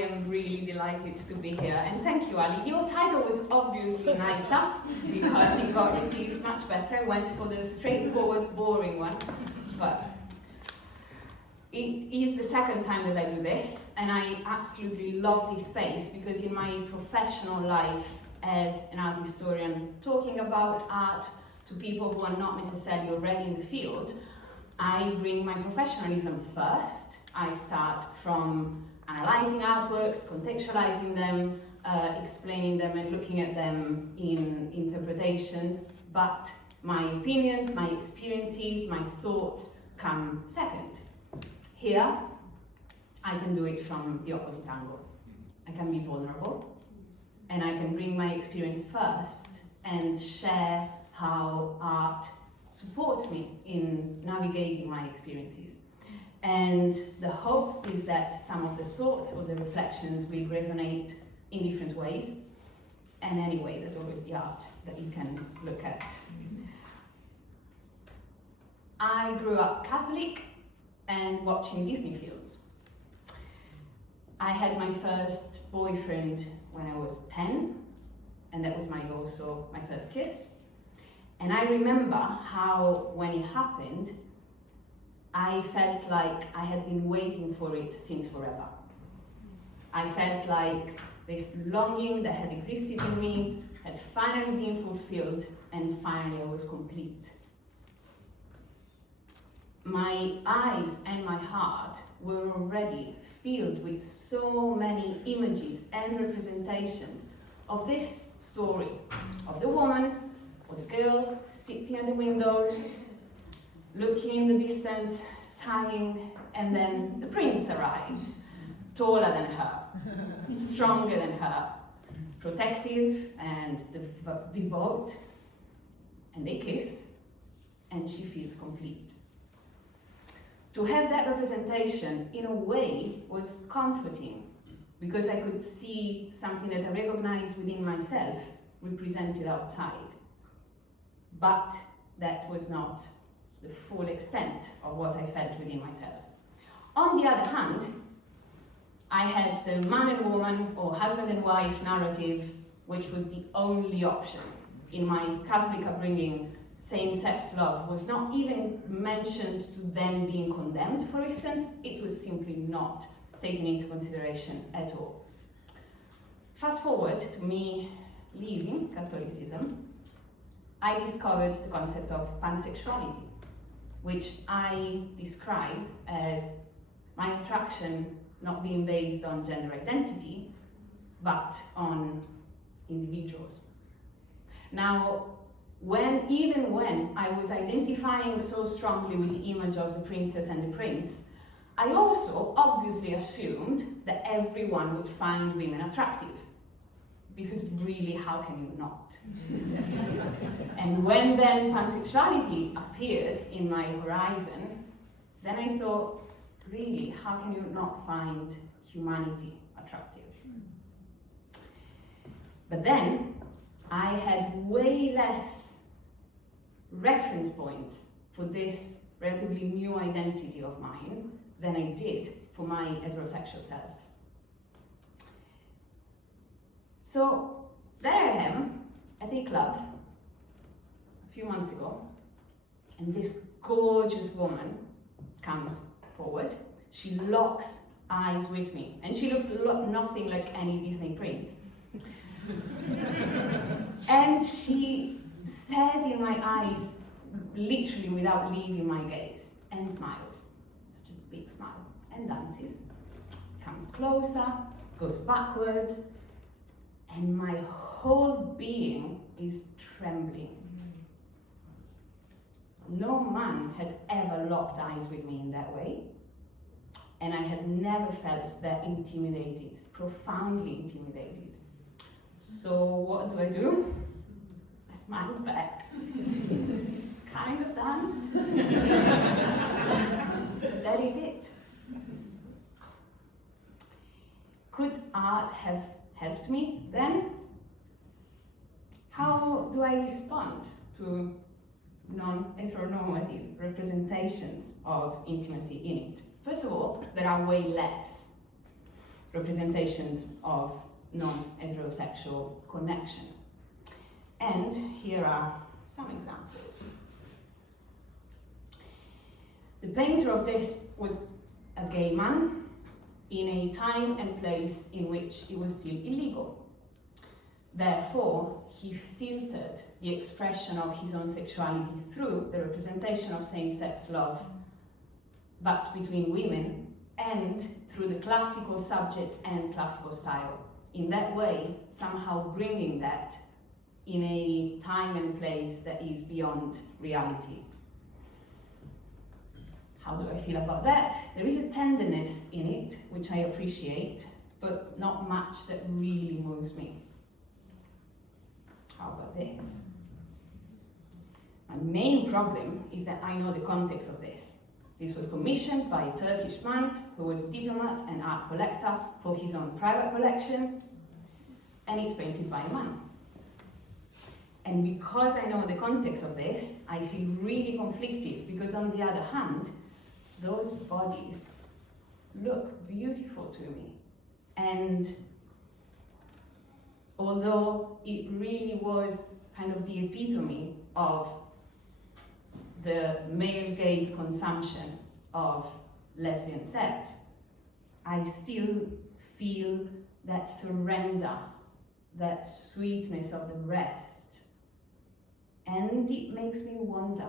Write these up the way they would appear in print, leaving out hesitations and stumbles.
am really delighted to be here, and thank you, Ali. Your title was obviously nicer because it got received much better. I went for the straightforward, boring one, but it is the second time that I do this, and I absolutely love this space because in my professional life as an art historian, talking about art to people who are not necessarily already in the field, I bring my professionalism first. I start from analyzing artworks, contextualizing them, explaining them and looking at them in interpretations, but my opinions, my experiences, my thoughts come second. Here, I can do it from the opposite angle. I can be vulnerable, and I can bring my experience first and share how art supports me in navigating my experiences. And the hope is that some of the thoughts or the reflections will resonate in different ways. And anyway, there's always the art that you can look at. I grew up Catholic and watching Disney films. I had my first boyfriend when I was 10, and that was also my first kiss. And I remember how, when it happened, I felt like I had been waiting for it since forever. I felt like this longing that had existed in me had finally been fulfilled, and finally I was complete. My eyes and my heart were already filled with so many images and representations of this story, of the woman or the girl sitting at the window, looking in the distance, sighing, and then the prince arrives, taller than her, stronger than her, protective and devout, and they kiss, and she feels complete. To have that representation, in a way, was comforting, because I could see something that I recognized within myself represented outside. But that was not the full extent of what I felt within myself. On the other hand, I had the man and woman or husband and wife narrative, which was the only option. In my Catholic upbringing, same-sex love was not even mentioned to them being condemned, for instance. It was simply not taken into consideration at all. Fast forward to me leaving Catholicism, I discovered the concept of pansexuality, which I describe as my attraction not being based on gender identity, but on individuals. Now, even when I was identifying so strongly with the image of the princess and the prince, I also obviously assumed that everyone would find women attractive. Because really, how can you not? And when then pansexuality appeared in my horizon, then I thought, really, how can you not find humanity attractive? But then, I had way less reference points for this relatively new identity of mine than I did for my heterosexual self. So there I am at a club a few months ago, and this gorgeous woman comes forward. She locks eyes with me, and she looked nothing like any Disney prince. And she stares in my eyes, literally without leaving my gaze, and smiles. Just a big smile, and dances. Comes closer, goes backwards, and my whole being is trembling. No man had ever locked eyes with me in that way, and I had never felt that intimidated, profoundly intimidated. So what do? I smile back, kind of dance. That is it. Could art have helped me then? How do I respond to non-heteronormative representations of intimacy in it? First of all, there are way less. representations of non-heterosexual connection. And here are some examples. The painter of this was a gay man in a time and place in which it was still illegal. Therefore, he filtered the expression of his own sexuality through the representation of same-sex love, but between women, and through the classical subject and classical style. In that way, somehow bringing that in a time and place that is beyond reality. How do I feel about that? There is a tenderness in it, which I appreciate, but not much that really moves me. How about this? My main problem is that I know the context of this. This was commissioned by a Turkish man who was a diplomat and art collector for his own private collection, and it's painted by a man. And because I know the context of this, I feel really conflicted, because on the other hand, those bodies look beautiful to me. And although it really was kind of the epitome of the male gaze consumption of lesbian sex, I still feel that surrender, that sweetness of the rest. And it makes me wonder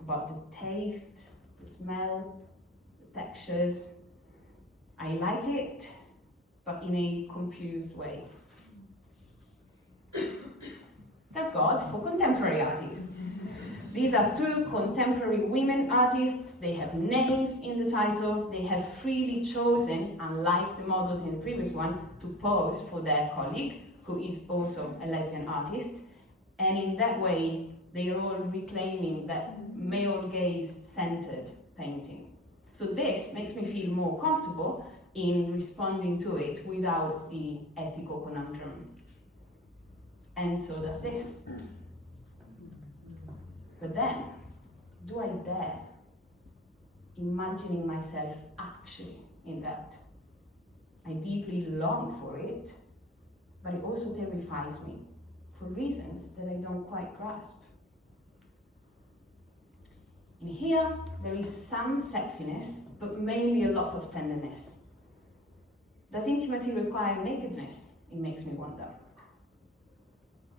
about the taste, the smell, the textures. I like it, but in a confused way. Thank God for contemporary artists. These are two contemporary women artists. They have names in the title. They have freely chosen, unlike the models in the previous one, to pose for their colleague, who is also a lesbian artist. And in that way, they are all reclaiming that male gaze-centered painting. So this makes me feel more comfortable in responding to it without the ethical conundrum. And so does this. But then, do I dare imagining myself actually in that? I deeply long for it, but it also terrifies me for reasons that I don't quite grasp. In here, there is some sexiness, but mainly a lot of tenderness. Does intimacy require nakedness? It makes me wonder.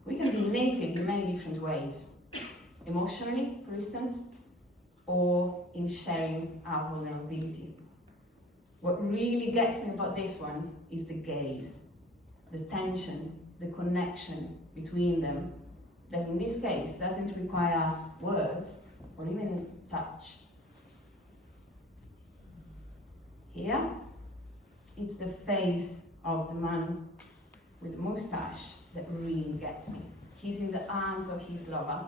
We can be naked in many different ways. Emotionally, for instance, or in sharing our vulnerability. What really gets me about this one is the gaze, the tension, the connection between them, that in this case doesn't require words or even touch. Here, it's the face of the man with the moustache that really gets me. He's in the arms of his lover.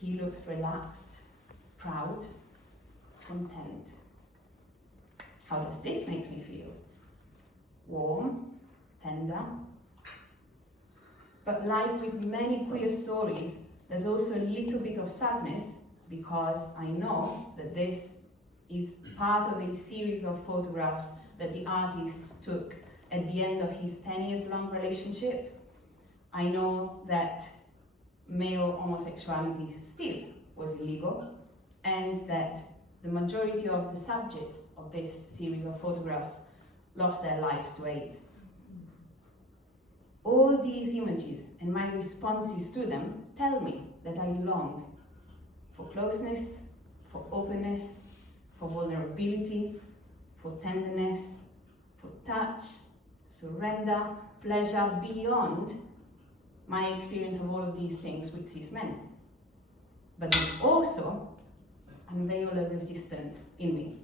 He looks relaxed, proud, content. How does this make me feel? Warm, tender. But like with many queer stories, there's also a little bit of sadness, because I know that this is part of a series of photographs that the artist took at the end of his 10 years long relationship. I know that male homosexuality still was illegal, and that the majority of the subjects of this series of photographs lost their lives to AIDS. All these images and my responses to them tell me that I long for closeness, for openness, for vulnerability, for tenderness, for touch, surrender, pleasure beyond my experience of all of these things with cis men. But they also unveil a resistance in me.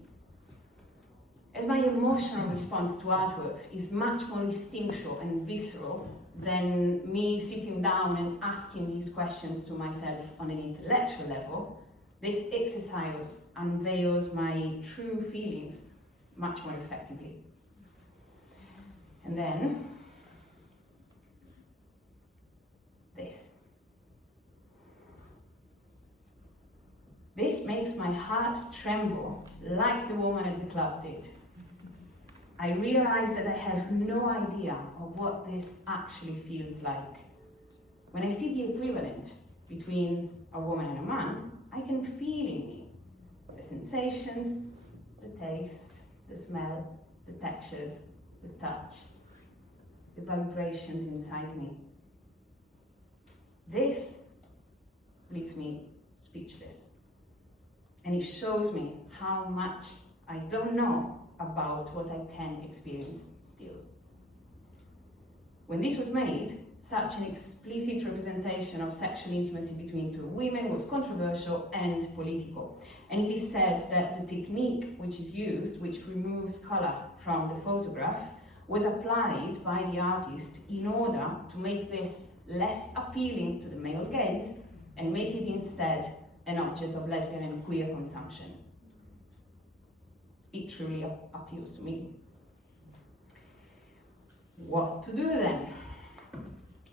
As my emotional response to artworks is much more instinctual and visceral than me sitting down and asking these questions to myself on an intellectual level, this exercise unveils my true feelings much more effectively. And then, this. This makes my heart tremble like the woman at the club did. I realize that I have no idea of what this actually feels like. When I see the equivalent between a woman and a man, I can feel in me the sensations, the taste, the smell, the textures, the touch, the vibrations inside me. This leaves me speechless. And it shows me how much I don't know about what I can experience still. When this was made, such an explicit representation of sexual intimacy between two women was controversial and political. And it is said that the technique which is used, which removes colour from the photograph, was applied by the artist in order to make this less appealing to the male gaze and make it instead an object of lesbian and queer consumption. It truly appeals to me. What to do then?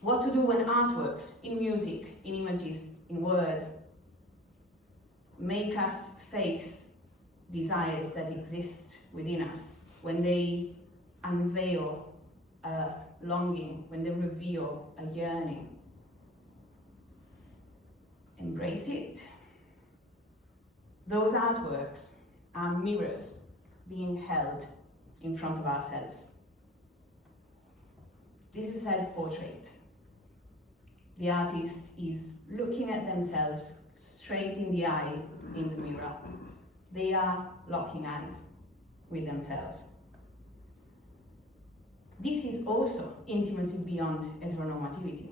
What to do when artworks, in music, in images, in words, make us face desires that exist within us, when they unveil a longing, when they reveal a yearning? Embrace it. Those artworks are mirrors being held in front of ourselves. This is self-portrait. The artist is looking at themselves straight in the eye in the mirror. They are locking eyes with themselves. This is also intimacy beyond heteronormativity.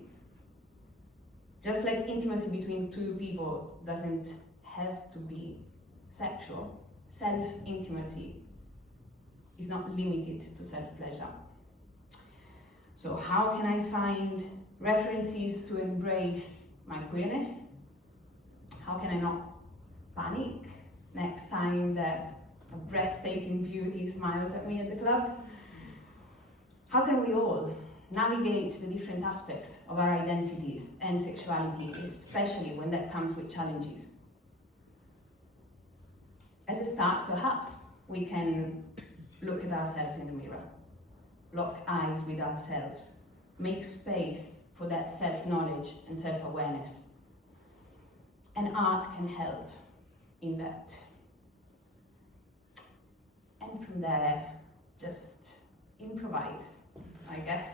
Just like intimacy between two people doesn't have to be sexual, self-intimacy is not limited to self-pleasure. So how can I find references to embrace my queerness? How can I not panic next time that a breathtaking beauty smiles at me at the club? How can we all navigate the different aspects of our identities and sexuality, especially when that comes with challenges? As a start, perhaps we can look at ourselves in the mirror, lock eyes with ourselves, make space for that self-knowledge and self-awareness. And art can help in that. And from there, just improvise, I guess.